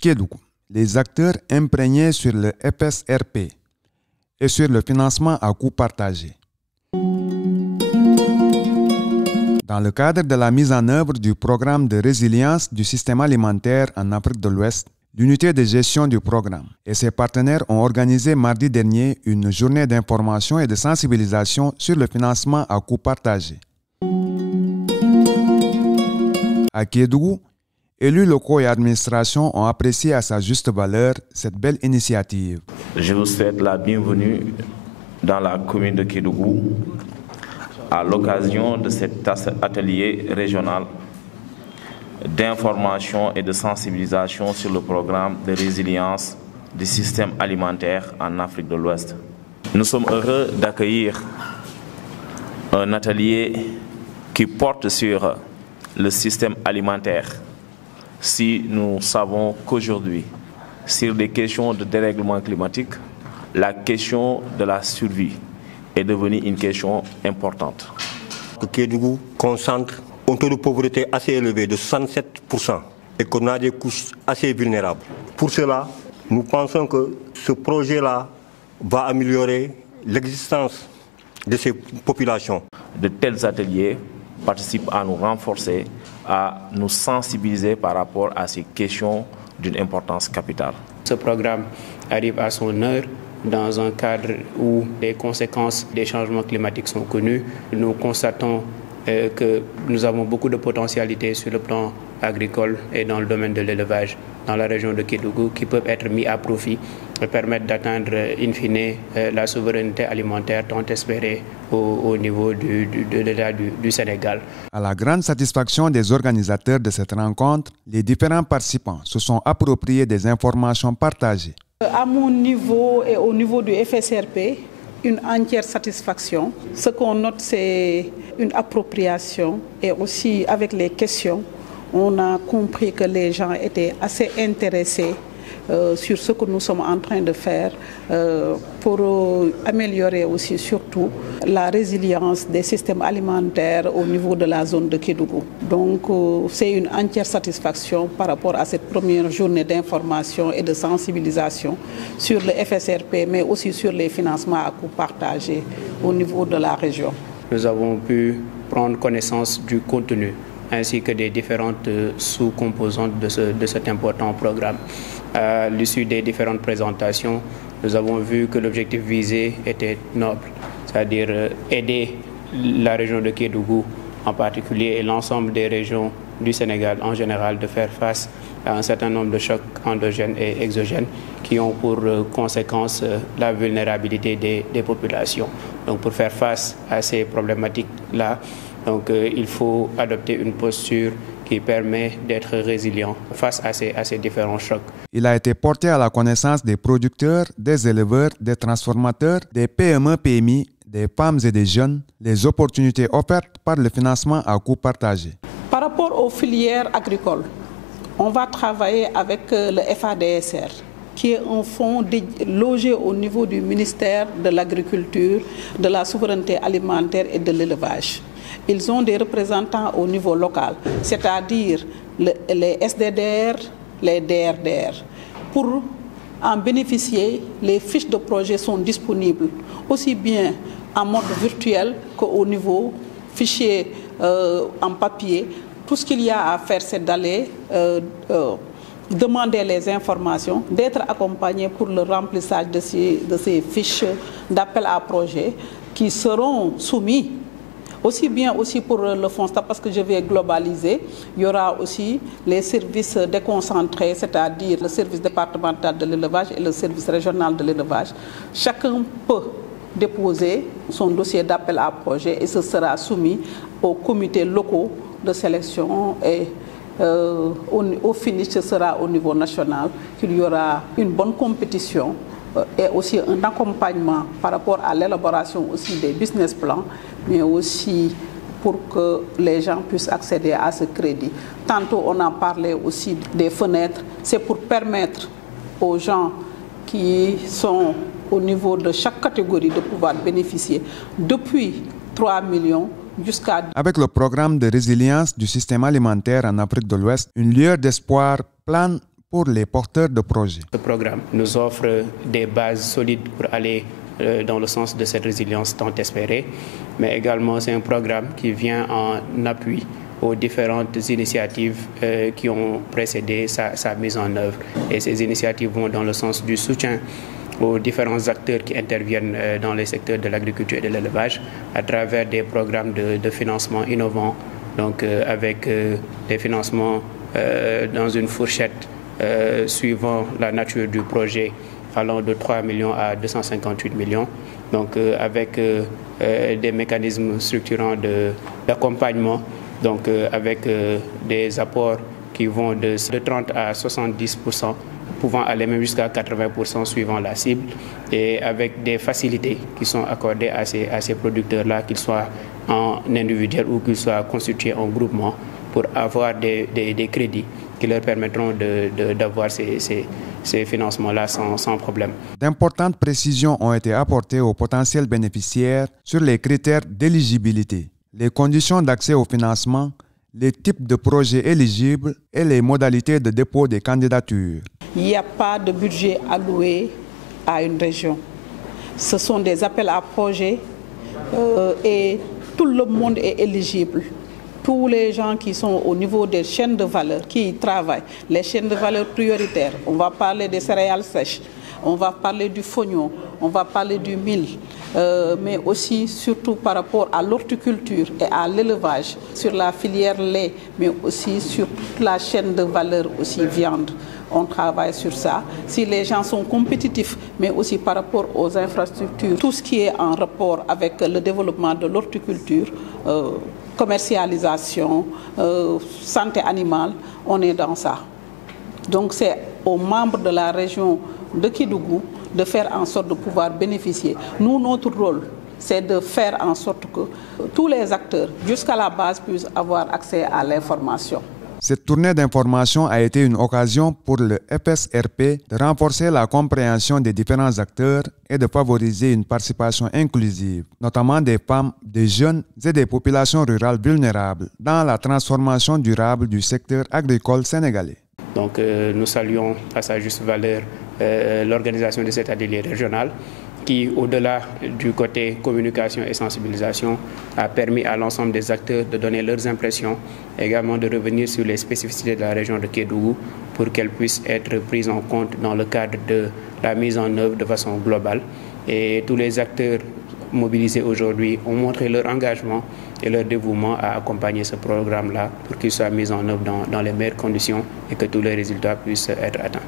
Kédougou, les acteurs imprégnés sur le FSRP et sur le financement à coût partagé. Dans le cadre de la mise en œuvre du programme de résilience du système alimentaire en Afrique de l'Ouest, l'unité de gestion du programme et ses partenaires ont organisé mardi dernier une journée d'information et de sensibilisation sur le financement à coût partagé. À Kédougou, élus locaux et administrations ont apprécié à sa juste valeur cette belle initiative. Je vous souhaite la bienvenue dans la commune de Kédougou à l'occasion de cet atelier régional d'information et de sensibilisation sur le programme de résilience du système alimentaire en Afrique de l'Ouest. Nous sommes heureux d'accueillir un atelier qui porte sur le système alimentaire. Si nous savons qu'aujourd'hui, sur des questions de dérèglement climatique, la question de la survie est devenue une question importante. Que Kédougou concentre un taux de pauvreté assez élevé de 67% et qu'on a des couches assez vulnérables. Pour cela, nous pensons que ce projet-là va améliorer l'existence de ces populations. De tels ateliers participent à nous renforcer, à nous sensibiliser par rapport à ces questions d'une importance capitale. Ce programme arrive à son heure dans un cadre où les conséquences des changements climatiques sont connues. Nous constatons que nous avons beaucoup de potentialités sur le plan agricole et dans le domaine de l'élevage dans la région de Kédougou qui peuvent être mis à profit et permettre d'atteindre in fine la souveraineté alimentaire tant espérée au niveau de l'État du Sénégal. À la grande satisfaction des organisateurs de cette rencontre, les différents participants se sont appropriés des informations partagées. À mon niveau et au niveau du FSRP, une entière satisfaction. Ce qu'on note, c'est une appropriation et aussi avec les questions, on a compris que les gens étaient assez intéressés sur ce que nous sommes en train de faire pour améliorer aussi surtout la résilience des systèmes alimentaires au niveau de la zone de Kédougou. Donc c'est une entière satisfaction par rapport à cette première journée d'information et de sensibilisation sur le FSRP, mais aussi sur les financements à coût partagé au niveau de la région. Nous avons pu prendre connaissance du contenu ainsi que des différentes sous-composantes de cet important programme. À l'issue des différentes présentations, nous avons vu que l'objectif visé était noble, c'est-à-dire aider la région de Kédougou en particulier et l'ensemble des régions du Sénégal en général de faire face à un certain nombre de chocs endogènes et exogènes qui ont pour conséquence la vulnérabilité des populations. Donc pour faire face à ces problématiques-là, il faut adopter une posture qui permet d'être résilient face à ces différents chocs. Il a été porté à la connaissance des producteurs, des éleveurs, des transformateurs, des PME-PMI, des femmes et des jeunes, les opportunités offertes par le financement à coût partagé. Par rapport aux filières agricoles, on va travailler avec le FADSR, qui est un fonds logé au niveau du ministère de l'Agriculture, de la souveraineté alimentaire et de l'élevage. Ils ont des représentants au niveau local, c'est-à-dire les SDDR, les DRDR. Pour en bénéficier, les fiches de projet sont disponibles, aussi bien en mode virtuel qu'au niveau fichier en papier. Tout ce qu'il y a à faire, c'est d'aller demander les informations, d'être accompagné pour le remplissage de ces fiches d'appel à projet qui seront soumis aussi bien aussi pour le FONSTA, parce que je vais globaliser, il y aura aussi les services déconcentrés, c'est-à-dire le service départemental de l'élevage et le service régional de l'élevage. Chacun peut déposer son dossier d'appel à projet et ce sera soumis aux comités locaux de sélection et au finish, ce sera au niveau national qu'il y aura une bonne compétition et aussi un accompagnement par rapport à l'élaboration aussi des business plans, mais aussi pour que les gens puissent accéder à ce crédit. Tantôt, on a parlé aussi des fenêtres. C'est pour permettre aux gens qui sont au niveau de chaque catégorie de pouvoir bénéficier depuis 3 millions jusqu'à... Avec le programme de résilience du système alimentaire en Afrique de l'Ouest, une lueur d'espoir plane pour les porteurs de projets. Ce programme nous offre des bases solides pour aller dans le sens de cette résilience tant espérée, mais également c'est un programme qui vient en appui aux différentes initiatives qui ont précédé sa mise en œuvre. Et ces initiatives vont dans le sens du soutien aux différents acteurs qui interviennent dans les secteurs de l'agriculture et de l'élevage à travers des programmes de financement innovants, donc avec des financements dans une fourchette suivant la nature du projet allant de 3 millions à 258 millions, donc avec des mécanismes structurants d'accompagnement, donc avec des apports qui vont de 30 à 70%, pouvant aller même jusqu'à 80% suivant la cible, et avec des facilités qui sont accordées à ces producteurs-là, qu'ils soient en individuel ou qu'ils soient constitués en groupement, pour avoir des crédits qui leur permettront d'avoir ces financements-là sans problème. D'importantes précisions ont été apportées aux potentiels bénéficiaires sur les critères d'éligibilité, les conditions d'accès au financement, les types de projets éligibles et les modalités de dépôt des candidatures. Il n'y a pas de budget alloué à une région. Ce sont des appels à projets et tout le monde est éligible. Tous les gens qui sont au niveau des chaînes de valeur, qui y travaillent, les chaînes de valeur prioritaires, on va parler des céréales sèches, on va parler du fognon, on va parler du mil, mais aussi surtout par rapport à l'horticulture et à l'élevage, sur la filière lait, mais aussi sur toute la chaîne de valeur aussi viande. On travaille sur ça. Si les gens sont compétitifs, mais aussi par rapport aux infrastructures, tout ce qui est en rapport avec le développement de l'horticulture, commercialisation, santé animale, on est dans ça. Donc c'est aux membres de la région de Kédougou de faire en sorte de pouvoir bénéficier. Nous, notre rôle, c'est de faire en sorte que tous les acteurs, jusqu'à la base, puissent avoir accès à l'information. Cette tournée d'information a été une occasion pour le FSRP de renforcer la compréhension des différents acteurs et de favoriser une participation inclusive, notamment des femmes, des jeunes et des populations rurales vulnérables, dans la transformation durable du secteur agricole sénégalais. Donc nous saluons à sa juste valeur l'organisation de cet atelier régional qui, au-delà du côté communication et sensibilisation, a permis à l'ensemble des acteurs de donner leurs impressions, également de revenir sur les spécificités de la région de Kédougou pour qu'elles puissent être prises en compte dans le cadre de la mise en œuvre de façon globale. Et tous les acteurs mobilisés aujourd'hui ont montré leur engagement et leur dévouement à accompagner ce programme-là pour qu'il soit mis en œuvre dans les meilleures conditions et que tous les résultats puissent être atteints.